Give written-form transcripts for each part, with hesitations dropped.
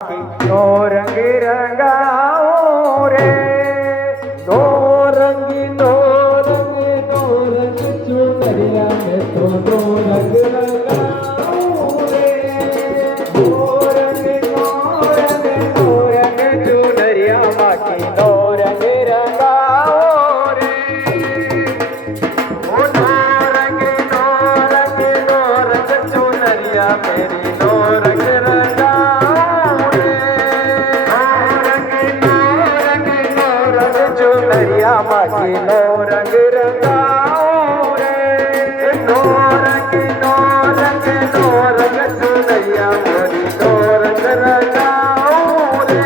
no रंग रंगाओ रे no रंगी नो रंग चुनरिया में तो नो रंग रंगाओ रे नो रंग चुनरिया बाकी नो रंग रंगाओ रे ओ नो रंग चुनरिया मेरी नो रंग बाकी नो रंग रंगाओ रे नो रंग चुनरिया मोरी नो रंग रंगाओ रे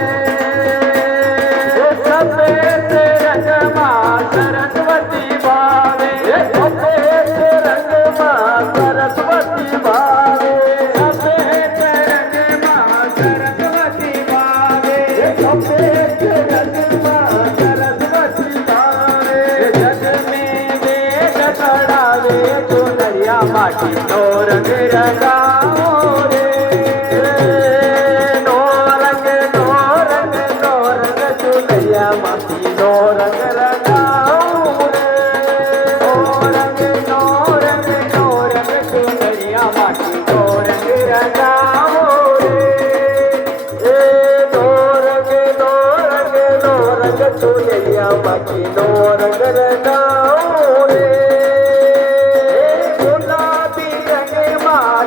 सफेद रंग माँ सरस्वती भावे सफेद रंग माँ सरस्वती भावे सफेद रंग माँ सरस्वती भावे सफेद रंग माँ बाकी नो रंग रंगाओ रे नो रंग चुनरिया बाकी नो रंग रंगाओ रे नो रंग चुनरिया बाकी नो रंग रंगाओ रे नो रंग चुनरिया बाकी नो रंग रंगाओ रे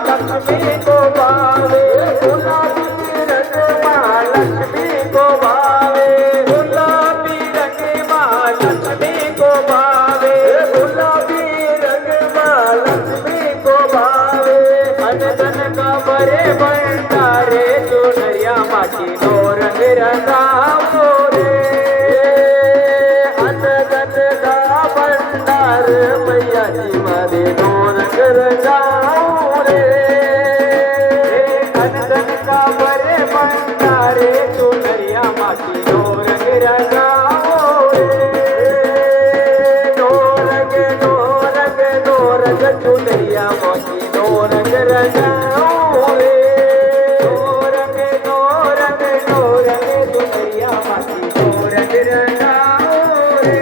लक्ष्मी को भावे गुलाबी रंग माँ लक्ष्मी को भावे गुलाबी रंग माँ लक्ष्मी को भावे गुलाबी रंग माँ लक्ष्मी को भावे अनधन का बड़े भंडारे चुनरिया माटी नो रंग रंगाओ रे अनधन का भंडार मैया जी मारे नो रंग रंगाओ भंडारे चुनरिया माटी नो रंग रंगाओ रे नो रंग चुनरिया माटी नो रंग रंगाओ रे नो रंग चुनरिया माटी नो रंग रंगाओ रे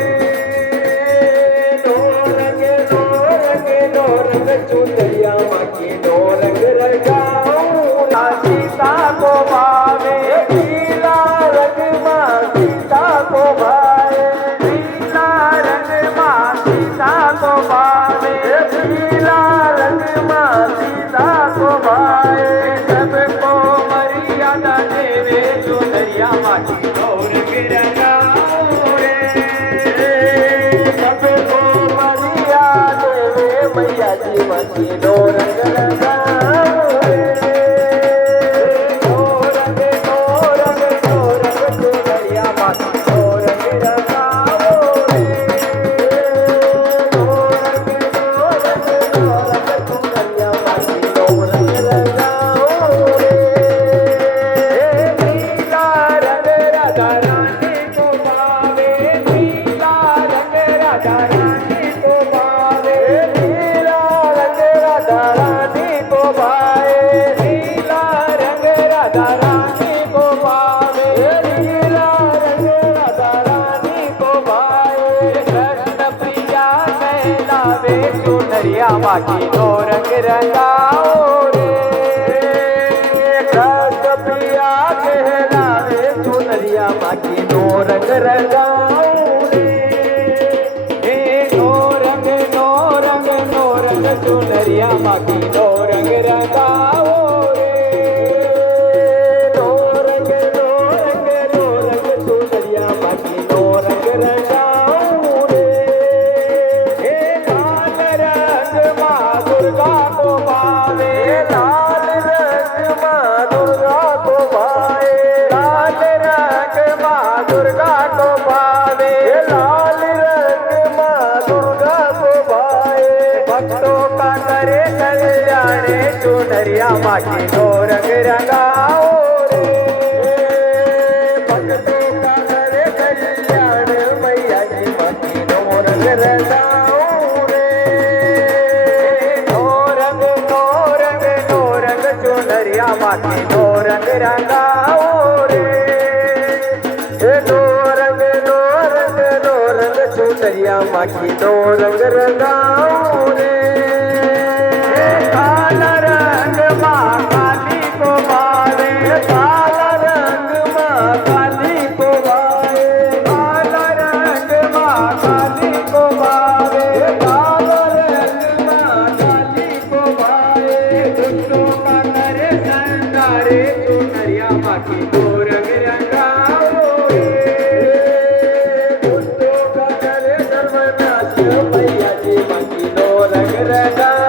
नो रंग चुनरिया माटी नो रंग रंगाओ सीता को भावे पीला रंग माँ सीता को भावे पीला रंग माँ सीता को भावे पीला रंग माँ सीता को भावे सबको मर्यादा देवे चुनरिया माटी नो रंग रंगाओ रे सबको मर्यादा देवे मैया जी माटी नो रंग रंगाओ रे चुनरिया बाकी नो रंग रंगाओ रे कृष्ण प्रिया कहलावे चुनरिया बाकी नो रंग रंगाओ रे नो रंग चुनरिया बाकी नो रंग रंगाओ रे नो रंग चुनरिया बाकी नो रंग रंगाओ रे दुर्गा को भावे लाल रंग माँ दुर्गा को भावे लाल रंग माँ दुर्गा को भावे लाल रंग माँ दुर्गा को भावे भक्तों का करे कल्याण चुनरिया माटी नो रंग रंगाओ रे भक्तों का करे कल्याण मैया जी माटी नो रंग रंगाओ चुनरिया माटी नो रंग रंगाओ माखी नो रंग रंगाऊ रे काला रंग माँ काली को भावे काला रंग माँ काली को भावे काला रंग माँ काली को भावे काला रंग माँ काली को भावे दुष्टों का करे संगारे चुनरिया माखी नो रंग रंगाऊ रे दुष्टों का करे सर्वनाश मैया जी माखी नो रंग रंगाऊ